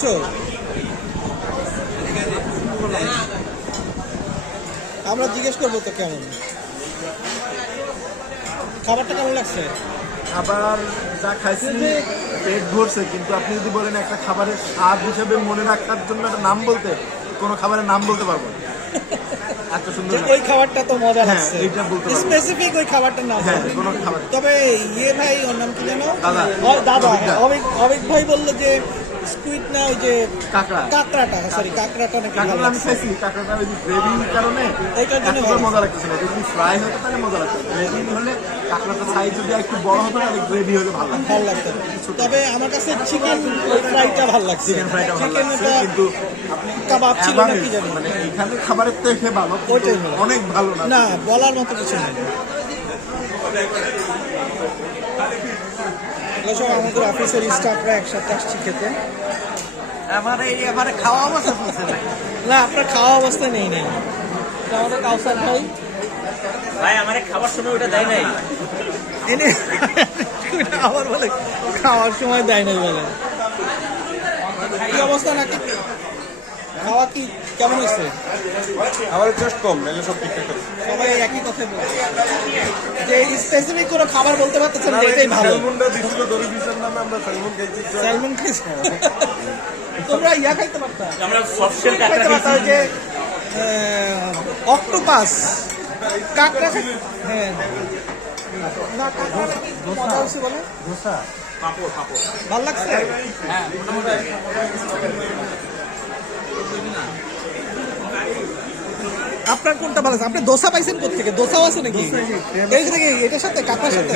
বুঝছো? আমরা জিজ্ঞেস করবো তো কেমন খাবারটা কেমন লাগছে। খাবার যা খাইছি পেট ভরছে, কিন্তু আপনি যদি বলেন একটা খাবারের স্বাদ হিসেবে মনে রাখার জন্য একটা নাম বলতে, কোনো খাবারের নাম বলতে পারবো না। এত সুন্দর ওই খাবারটা তো মজা লাগছে, এইটা বলতে পারবো স্পেসিফিক ওই খাবারটার নাম। হ্যাঁ, কোনো খাবার। তবে ইয়ে ভাই, ওর নাম কি জানো? দাদা। দাদা অবিক ভাই বললো যে স্কুইড না, ওই যে কাঁকড়াটা, সরি কাঁকড়াটা নাকি ভালো কাঁকড়া আমি লাগছে। খাইছি। কাঁকড়াটা ওই যে গ্রেভির কারণে ওইটার জন্য এতটা মজা লাগতেছে না। যদি ফ্রাই হতো তাহলে মজা লাগতো, গ্রেভি হলে কাঁকড়াটা সাইজ যদি একটু বড় হতো তাহলে গ্রেভি হলে ভালো লাগতো। ভালো লাগতো। তবে আমার কাছে চিকেন ফ্রাইটা ভালো লাগছে। চিকেন ফ্রাইটা ভালো লাগছে, কিন্তু কাবাব ছিল না কি জানি, মানে এখানে খাবারের থেকে ভালো, ওইটাই ভালো। অনেক ভালো না। না বলার মতো কিছু নেই। এগুলো সব আমাদের অফিসের স্টাফরা একসাথে আসছি খেতে। এবারে খাওয়া অবস্থা চলছে না। না আপনার খাওয়া অবস্থায় নেই নাই। তো আমাদের কাউসার ভাই ভাই আমার খাবার সময় ওটা দেয় নাই। এনে আবার বলে খাওয়ার সময় দেয় নাই বলে। কি অবস্থা নাকি খাওয়া কি কেমন হয়েছে? আমার জাস্ট কম, নাহলে সব ঠিকঠাক আছে। সবাই একই কথা বলছে যে স্পেসিফিক কোনো খাবার বলতে পারতেছেন যে এটাই ভালো। স্যালমনটা দিছিল দড়ি ফিশের নামে, আমরা স্যালমন খাইছি। স্যালমন খাইছে, তোমরা ইয়া খাইতে পারতা, আমরা সফট শেল খাইতে কাঁকড়া পারতা ওই খেয়েছি। যে অক্টোপাস কাঁকড়া হ্যাঁ না কাঁকড়া নাকি মজা হচ্ছে বলে পাপড় পাপড়। ভালো লাগছে। হ্যাঁ মোটামুটি। আপনার কোনটা ভালো লাগছে? আপনি দোসা পাইছেন কোথেকে? দোসাও আছে নাকি এই থেকে এটার সাথে কাঁকড়ার সাথে?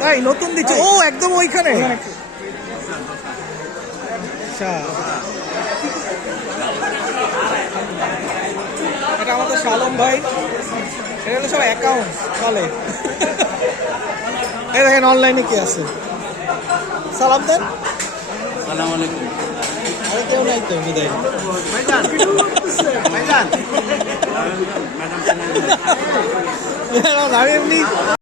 তাই নতুন দিচ্ছে ও একদম ওইখানে। আচ্ছা এটা আমাদের শালম ভাই, এটা হলো সব অ্যাকাউন্ট চলে। এই দেখেন অনলাইনে কি আছে, সালাম দেন। আসসালামু আলাইকুম। আরে কেউ নাই তো বিদায়। ভাইজান আমি এমনি